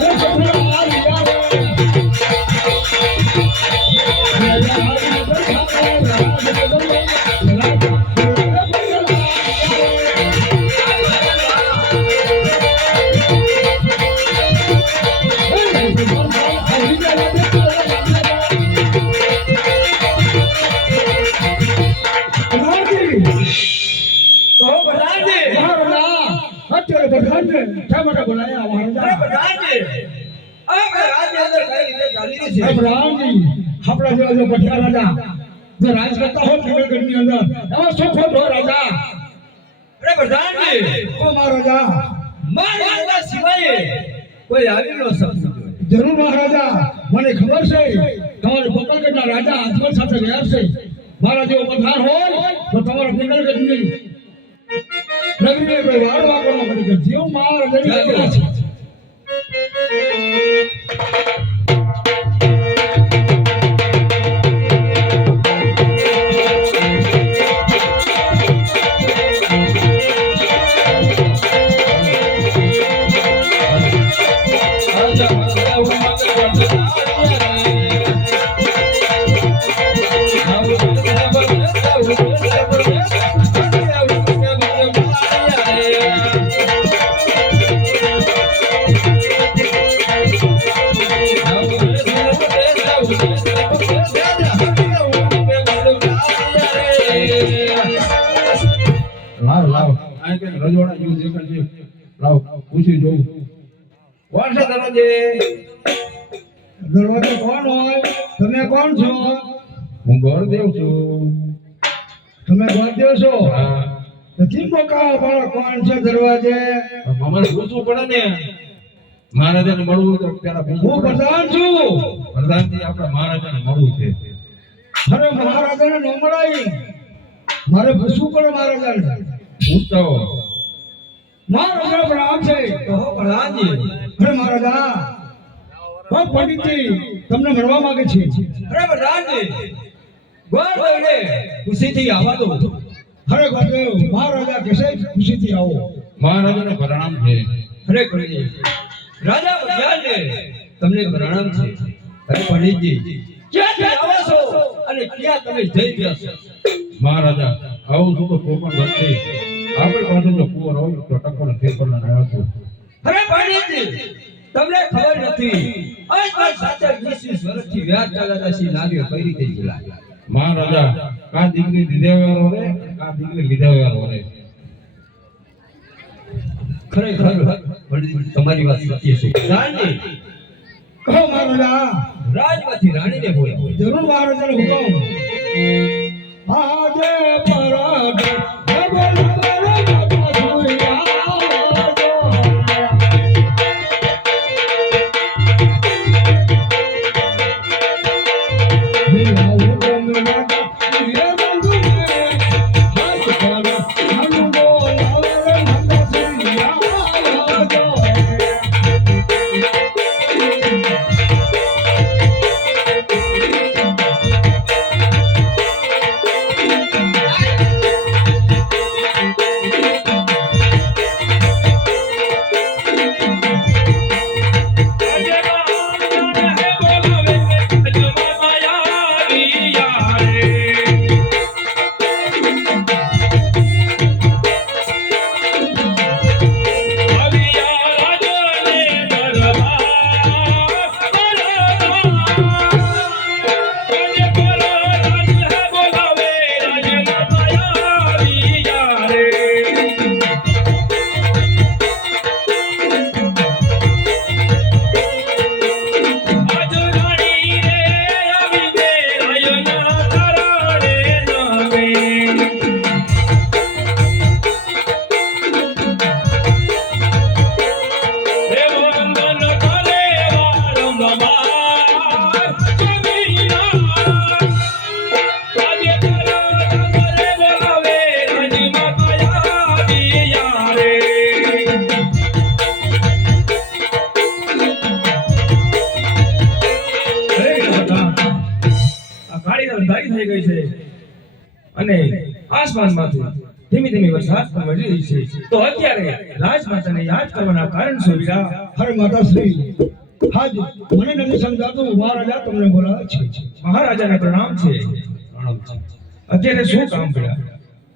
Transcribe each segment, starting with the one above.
કહો જો ભઠિયા રાજા. જો રાજ કરતા હો જુનાગઢની અંદર એમાં શું ખોટ રાજા. અરે પ્રધાનજી. ઓ મહારાજા મારી રાજા સિવાય કોઈ આવી ન શકતું જરૂર મહારાજા મને ખબર છે તમારે પકડગઢના રાજા અજમલ સાથે રહ્યા છે. મારા જેવો પથાર હોય તો તમારા પકડગઢની નહીં રવિભાઈ વાળ વાગવાનો પડી ગયો જીવ મહારાજાની લાવ જોઉં કોણ છે ધનંજય દરવાજો કોણ હોય? તમે કોણ છો? હું ગોળદેવ છું. તમે ગોળદેવ છો. નથી મોકા પણ કોણ છે દરવાજે? અમારે પૂછવું પડે ને. મહારાજાને મળવું તો પેલા હું પ્રધાન છું. પ્રધાનજી આપણા મહારાજાને મળવું છે. અરે મહારાજાને ન મળાય. મારે પૂછવું પડે મહારાજાને. પૂછતો પણ અરે પંડિતજી તમને મળવા માંગે છે. અરે પ્રધાનજી ગોરદેવને ખુશીથી આવવા દો. અરે ગોદેવ મહારાજા કહેશે ખુશીથી આવો. મહારાજાને પ્રણામ છે. અરે રાજા બધાને તમને પ્રણામ છે. અરે પંડિતજી ક્યાંથી આવો છો? અને ક્યાં તમે જઈ ગયા છો? મહારાજા આવું છું તો કોપણ નથી આપણે પાસે જો કુંવર હોય તો ટકોને ફેર કરવા આવ્યો અરે ભાઈજી તમને ખબર નથી. આજ મારી સાચે 20 વર્ષથી વ્યાજ ચાલતા છે લાગ્યો કઈ રીતે જીલા મહારાજા કા દીકરી દીધા વેરો રે કા દીકરી લીધા વેરો રે ખરેખર તમારી વાત સત્ય છે. રાણી કહો મહારાજા. રાજમાંથી રાણીને બોલાવો. જરૂર મહારાજાને હુકમ આજે પરાગ Yeah. આ અંધારી થઈ ગઈ છે. અને આસમાનમાંથી ધીમે ધીમે વરસાદ પણ વધી રહી છે. તો અત્યારે રાજમાતાને યાદ કરવાના કારણ શું વીરા હરે માતા શ્રી. હાજ મને નથી સમજાતું મહારાજા તમને બોલાવે છે. મહારાજાને પ્રણામ છે. અત્યારે શું કામ પડ્યા?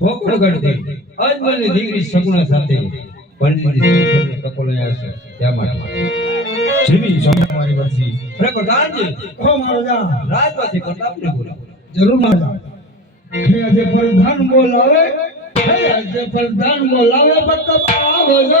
પોકળગઢથી અજમલની દીકરી સગુણા સાથે પંડિતજી ટકોલે આવશે ત્યાં માટે. જેવી સ્વામી તમારી મરજી અરે પ્રધાનજી હો મહારાજા. રાજમાંથી પ્રતાપને બોલાવો. જરૂર મહારાજા. હે આજે પ્રધાન બોલાવે હે આજે પ્રધાન બોલાવે પ્રતાપ આવો જો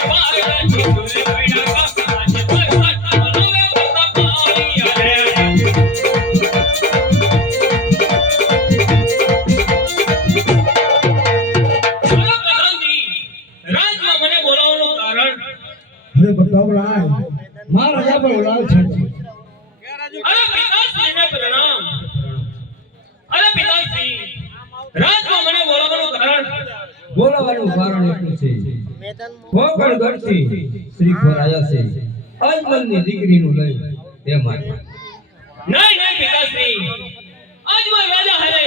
અરે પિતાશ્રીને પ્રણામ અરે પિતાશ્રી રાજમાં મને બોલાવવાનું કારણ બોલાવાનું કારણ એટલું છે. પોકળગઢથી શ્રીફળ આવ્યા છે. અજમલની દીકરીનું લઈ તે માટે નહીં નહીં પિતાશ્રી. આજમાં રાજા હરે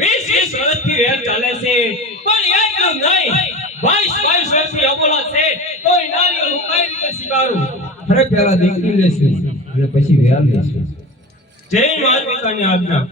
વીસ વીસ વર્ષથી વેર ચાલે છે. પણ એટલું નહીં. બાવીસ બાવીસ વર્ષથી અબોલા છે. તો એ નારીઓ હું કઈ રીતે સ્વીકારું અરે પેલા દીકરી લેશું. અને પછી વ્યાલ લેશું જય માતા આજ્ઞા.